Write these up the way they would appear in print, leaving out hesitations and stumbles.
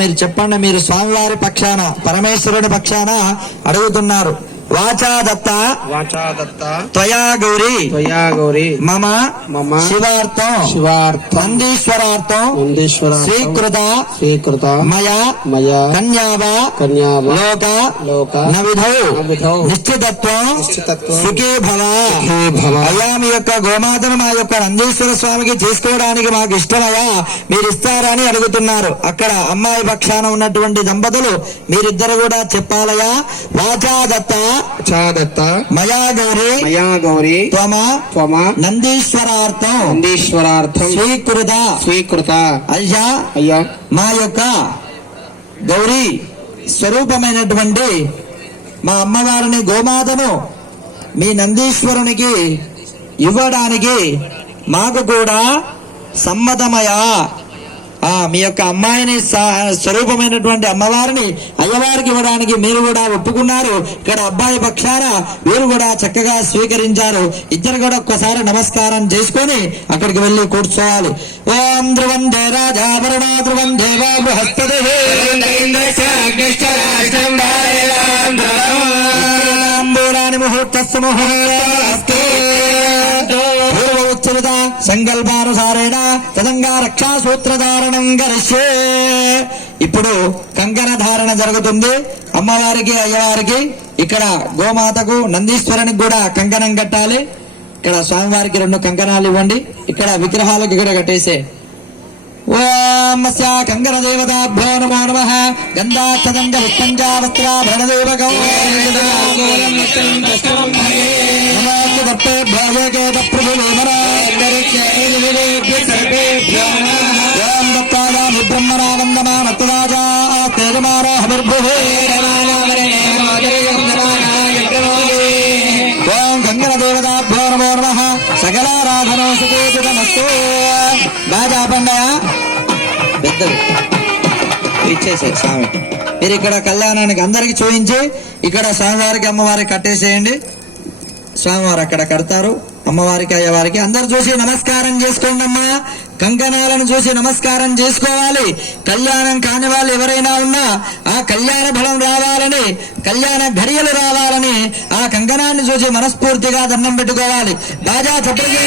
మీరు చెప్పండి. మీరు స్వామివారి పక్షాన, పరమేశ్వరుడి పక్షాన అడుగుతున్నారు. వాచా దత్త త్వయా గౌరీ మమ శివార్థం నందీశ్వరార్థం స్వీకృత మయా కన్యావ లోక నవిధౌ నిశ్చితత్వం సుఖీ భవ. అయ్యా మీ యొక్క గోమాతను మా యొక్క నందీశ్వర స్వామికి చేసుకోవడానికి మాకు ఇష్టమయ్యా, మీరు ఇస్తారని అడుగుతున్నారు. అక్కడ అమ్మాయి పక్షాన ఉన్నటువంటి దంపతులు మీరిద్దరు కూడా చెప్పాలయా. వాచా దత్త మయా గౌరీ త్వమ నందీశ్వరార్థం స్వీకృత. అయ్యా మా యొక్క గౌరీ స్వరూపమైనటువంటి మా అమ్మవారిని గోమాతను మీ నందీశ్వరునికి ఇవ్వడానికి మాకు కూడా సమ్మతమయా. మీ యొక్క అమ్మాయిని స్వరూపమైనటువంటి అమ్మవారిని అయ్యవారికి ఇవ్వడానికి మీరు కూడా ఒప్పుకున్నారు. ఇక్కడ అబ్బాయి పక్షాన వీరు కూడా చక్కగా స్వీకరించారు. ఇద్దరు కూడా ఒక్కసారి నమస్కారం చేసుకొని అక్కడికి వెళ్లి కూర్చోవాలి. ఓం ధ్రువం దేరాజాభరణ ధ్రువం దేవా బృహస్పతి ముహూర్తస్సు ముహూర్త సంకల్పానుసారేణ తదంగా రక్షా సూత్రధారణం కరిష్యే. ఇప్పుడు కంకణ ధారణ జరుగుతుంది అమ్మవారికి అయ్యవారికి. ఇక్కడ గోమాతకు నందీశ్వరునికి కూడా కంకణం కట్టాలి. ఇక్కడ స్వామివారికి 2 కంకణాలు ఇవ్వండి. ఇక్కడ విగ్రహాలకు ఇక్కడ కట్టేసే. ఓం కంకణ దేవతాభ్యో నమో నమః. గంధాక్షతంగ పుష్పంజావస్త్రాభరణదేవకం ఓం కంకణ దేవతాభ్యో నమో నమః. సకలారాధనో సుఖేతునస్తు. బాగా పండగ పెద్దలు ఇచ్చేసారు స్వామి. మీరు ఇక్కడ కళ్యాణానికి అందరికి చూపించి ఇక్కడ స్వామివారికి అమ్మవారికి కట్టేసేయండి. స్వామివారు అక్కడ కడతారు. అమ్మవారికి అయ్యవారికి అందరు చూసి నమస్కారం చేసుకోండి అమ్మా. కంకణాలను చూసి నమస్కారం చేసుకోవాలి. కళ్యాణం కాని వాళ్ళు ఎవరైనా ఉన్నా ఆ కళ్యాణ ఫలం రావాలని, కళ్యాణ ఘడియలు రావాలని ఆ కంకణాన్ని చూసి మనస్ఫూర్తిగా దండం పెట్టుకోవాలి. బాజా చప్పట్లు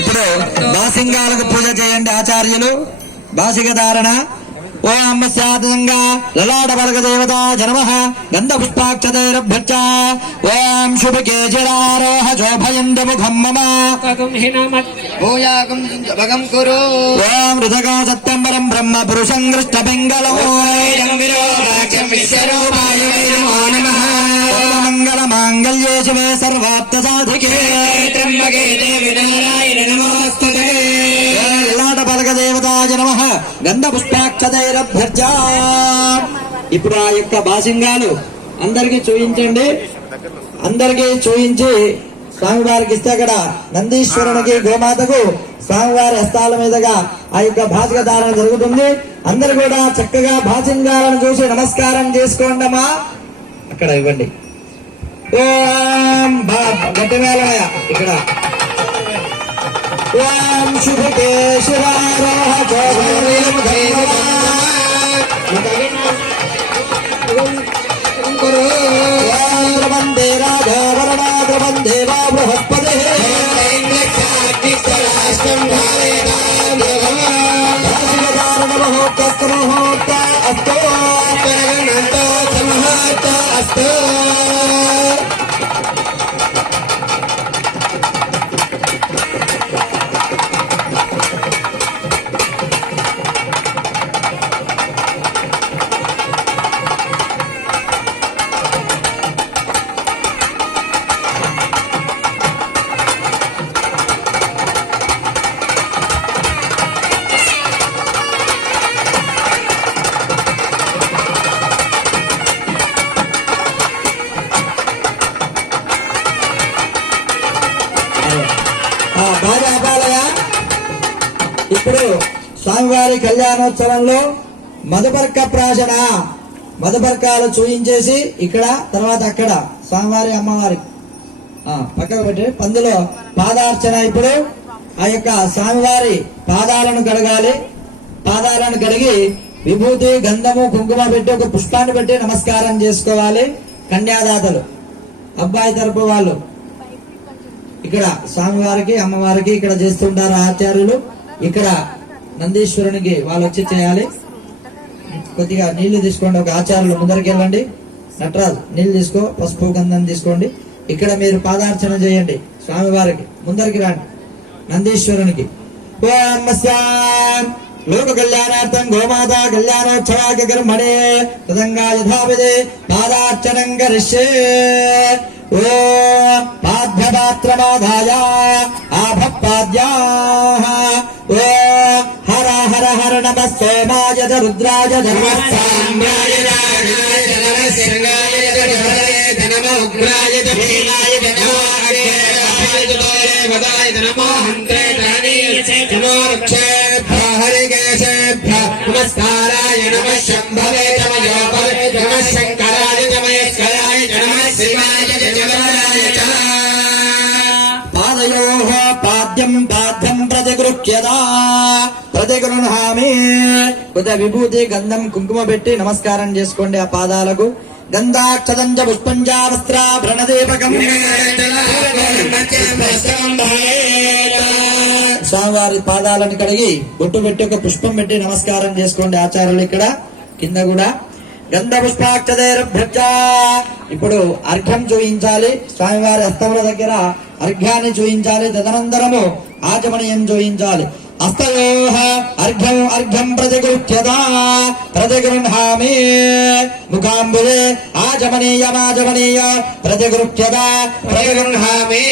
ఇప్పుడు బాసింగాలకు పూజ చేయండి ఆచార్యులు. బాసిక ధారణ. ఓం శాతంగా లలాట వర్గ దేవతా జనమః గంధ పుష్పాక్షతైరభ్యర్చ. ఓం శుభకేశరారోహ శోభయంత ముఖం మమ. ఓం హృదగా సత్యంబరం బ్రహ్మ పురుషం కృష్ణ పింగళం. మంగళ మాంగళ్యే శివే సర్వార్థ సాధికే లలాట వర్గ దేవతాయ నమః గంధ పుష్పాక్షతైరభ్యర్చ. ఇప్పుడు ఆ యొక్క బాసింగాలు అందరికీ చూయించండి. అందరికీ చూయించి స్వామివారికి ఇస్తే అక్కడ నందీశ్వరునికి గోమాతకు స్వామివారి హస్తాల మీదుగా ఆ యొక్క భాసిక ధారణ జరుగుతుంది. అందరు కూడా చక్కగా భాసింగాలను చూసి నమస్కారం చేసుకోండి అమ్మా. అక్కడ ఇవ్వండి. ఓం గట్టి మేళమయ ఇక్కడ. ఓం శుభకేశరారోహ వందే రాజావరణాగ్ర వందే వా బృహస్పతి ముహూర్త అస్తో అస్తో. ఇప్పుడు స్వామివారి కళ్యాణోత్సవంలో మధుపర్క ప్రాశన మధుపర్కాలు చూయించేసి ఇక్కడ తర్వాత అక్కడ స్వామివారి అమ్మవారి పక్కకు పెట్టి పందులో పాదార్చన. ఇప్పుడు ఆ యొక్క స్వామివారి పాదాలను కడగాలి. పాదాలను కడిగి విభూతి గంధము కుంకుమ పెట్టి ఒక పుష్పాన్ని పెట్టి నమస్కారం చేసుకోవాలి. కన్యాదాతలు అబ్బాయి తరపు వాళ్ళు ఇక్కడ స్వామివారికి అమ్మవారికి ఇక్కడ చేస్తుంటారు ఆచార్యులు. ఇక్కడ నందీశ్వరునికి వాళ్ళు వచ్చి చేయాలి. కొద్దిగా నీళ్లు తీసుకోండి. ఒక ఆచార్యులు ముందరికి వెళ్ళండి. నటరాజు నీళ్లు తీసుకో, పసుపు గంధం తీసుకోండి. ఇక్కడ మీరు పాదార్చన చేయండి. స్వామివారికి ముందరికి రండి. నందీశ్వరునికి లోక కళ్యాణార్థం గోమాత కళ్యాణోత్సవాక కర్మణే తదంగా యథావిధి పాదార్చనం కరిష్యే. ఓ పాద్యపాత్రమాధాయ ఆభపాద్యా. ఓ హర హర హర నమ సోమాయ రుద్రాయ ధర్మసామ్రాయ నమస్కారాయ నమ శంభవే నమ శంకరాయ నమస్కరాయ నమ శివాయ పాదయోః పాద్యం పాద్యం ప్రతిగృహ్యదా ప్రతిగృహామి. కొద్దిగా విభూతి గంధం కుంకుమ పెట్టి నమస్కారం చేసుకోండి ఆ పాదాలకు. గంధాక్షదంజ పుష్పంజ వస్త్రాభరణదీపకం. స్వామివారి పాదాలను కడిగి బొట్టు పెట్టి ఒక పుష్పం పెట్టి నమస్కారం చేసుకోండి ఆచార్యులు. ఇక్కడ కింద కూడా గంధ పుష్పాక్షదేర్భ్యర్చ. ఇప్పుడు అర్ఘ్యం చూయించాలి. స్వామివారి హస్తముల దగ్గర అర్ఘ్యాన్ని చూయించాలి. తదనంతరము ఆచమనీయం చూయించాలి. హస్తయోః అర్ఘ్యం అర్ఘ్యం ప్రతిగృహ్యదా ప్రతిగృహామి. ముఖాంబుజే ఆచమనీయమాచమనీయ ప్రతిగృహ్యదా ప్రతిగృహామి.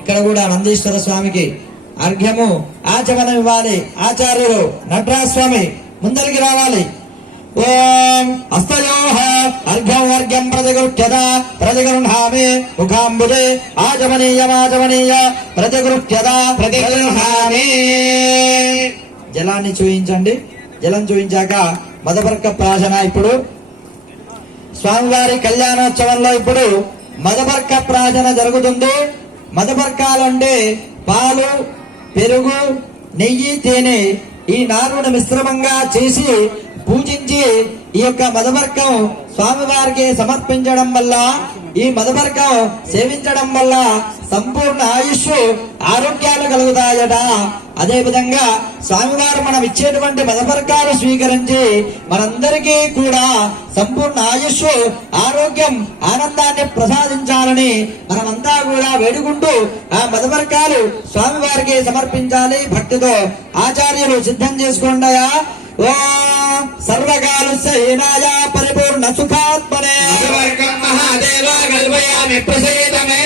ఇక్కడ కూడా నందీశ్వర స్వామికి అర్ఘ్యము ఆచమనం ఇవ్వాలి. ఆచార్యులు నటరాజ స్వామి ముందరికి రావాలి. ఓం హస్తయోః అర్ఘ్యం అర్ఘ్యం ప్రతిగృహ్యదా ప్రతిగృహామి. ముఖాంబుజే ఆచమనీయమాచమనీయ ప్రతిగృహ్యదా ప్రతిగృహామి. జలాన్ని చూయించండి. జలం చూయించాక మధుపర్క ప్రాశన. ఇప్పుడు స్వామివారి కళ్యాణోత్సవంలో ఇప్పుడు మధుపర్క ప్రాశన జరుగుతుంది. మధుపర్కాలంటే పాలు, పెరుగు, నెయ్యి, తేనె ఈ నాలుగును మిశ్రమంగా చేసి పూజించి ఈ యొక్క మధుపర్కం స్వామివారికి సమర్పించడం వల్ల, ఈ మధుపర్కం సేవించడం వల్ల సంపూర్ణ ఆయుష్ ఆరోగ్యాలు కలుగుతాయట. అదే విధంగా స్వామివారు మనం ఇచ్చేటువంటి మధుపర్కాలు స్వీకరించి మనందరికీ కూడా సంపూర్ణ ఆయుష్ ఆరోగ్యం ఆనందాన్ని ప్రసాదించాలని మనమంతా కూడా వేడుకుంటూ ఆ మధుపర్కాలు స్వామివారికి సమర్పించాలి. భక్తితో ఆచార్యులు సిద్ధం చేసుకోండియా. ఓ సర్వకాలు సేనాయ పరిపూర్ణ సుఖాత్మనే మహాదేవ కల్పయామి ప్రసేదమే.